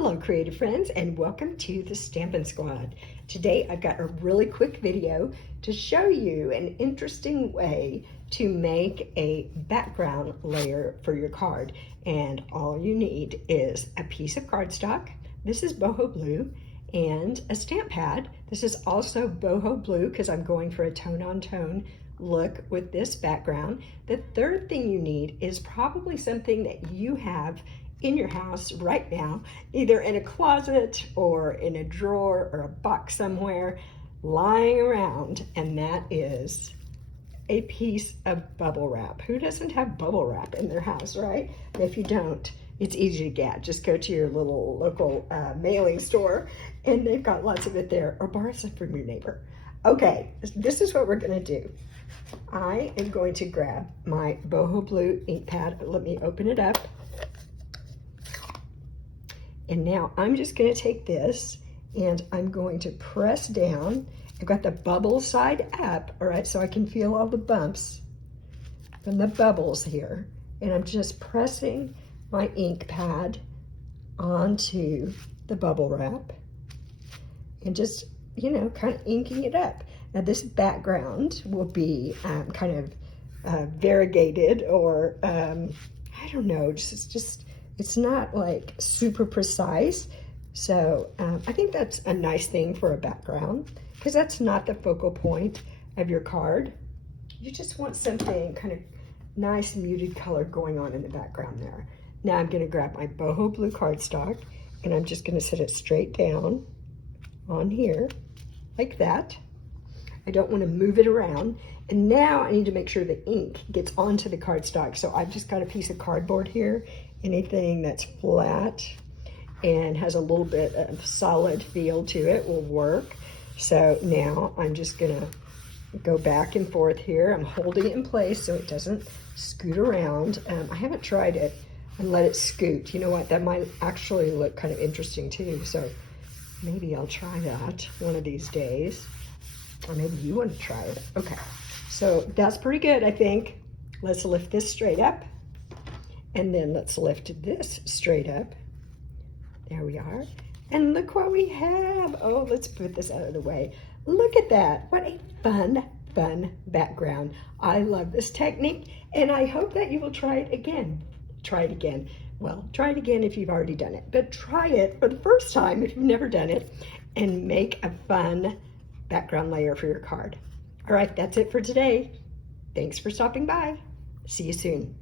Hello creative friends, and welcome to the Stampin' Squad. Today I've got a really quick video to show you an interesting way to make a background layer for your card. And all you need is a piece of cardstock. This is boho blue, and a stamp pad. This is also boho blue because I'm going for a tone-on-tone look with this background. The third thing you need is probably something that you have in your house right now, either in a closet or in a drawer or a box somewhere lying around, and that is a piece of bubble wrap. Who doesn't have bubble wrap in their house, right? If you don't, it's easy to get. Just go to your little local mailing store and they've got lots of it there, or borrow some from your neighbor. Okay, this is what we're gonna do. I am going to grab my boho blue ink pad. Let me open it up. And now I'm just going to take this and I'm going to press down. I've got the bubble side up, all right, so I can feel all the bumps from the bubbles here. And I'm just pressing my ink pad onto the bubble wrap and just, you know, kind of inking it up. Now this background will be kind of variegated, or I don't know, it's not like super precise. So I think that's a nice thing for a background, because that's not the focal point of your card. You just want something kind of nice muted color going on in the background there. Now I'm going to grab my boho blue cardstock and I'm just going to set it straight down on here like that. I don't want to move it around. And now I need to make sure the ink gets onto the cardstock. So I've just got a piece of cardboard here. Anything that's flat and has a little bit of solid feel to it will work. So now I'm just gonna go back and forth here. I'm holding it in place so it doesn't scoot around. I haven't tried it and let it scoot. You know what, that might actually look kind of interesting too. So maybe I'll try that one of these days. Or maybe you want to try it. Okay, so that's pretty good, I think. Let's lift this straight up. And then let's lift this straight up. There we are. And look what we have. Oh, let's put this out of the way. Look at that. What a fun, fun background. I love this technique, and I hope that you will try it again. Try it again. Well, try it again if you've already done it, but try it for the first time if you've never done it, and make a fun background layer for your card. All right, that's it for today. Thanks for stopping by. See you soon.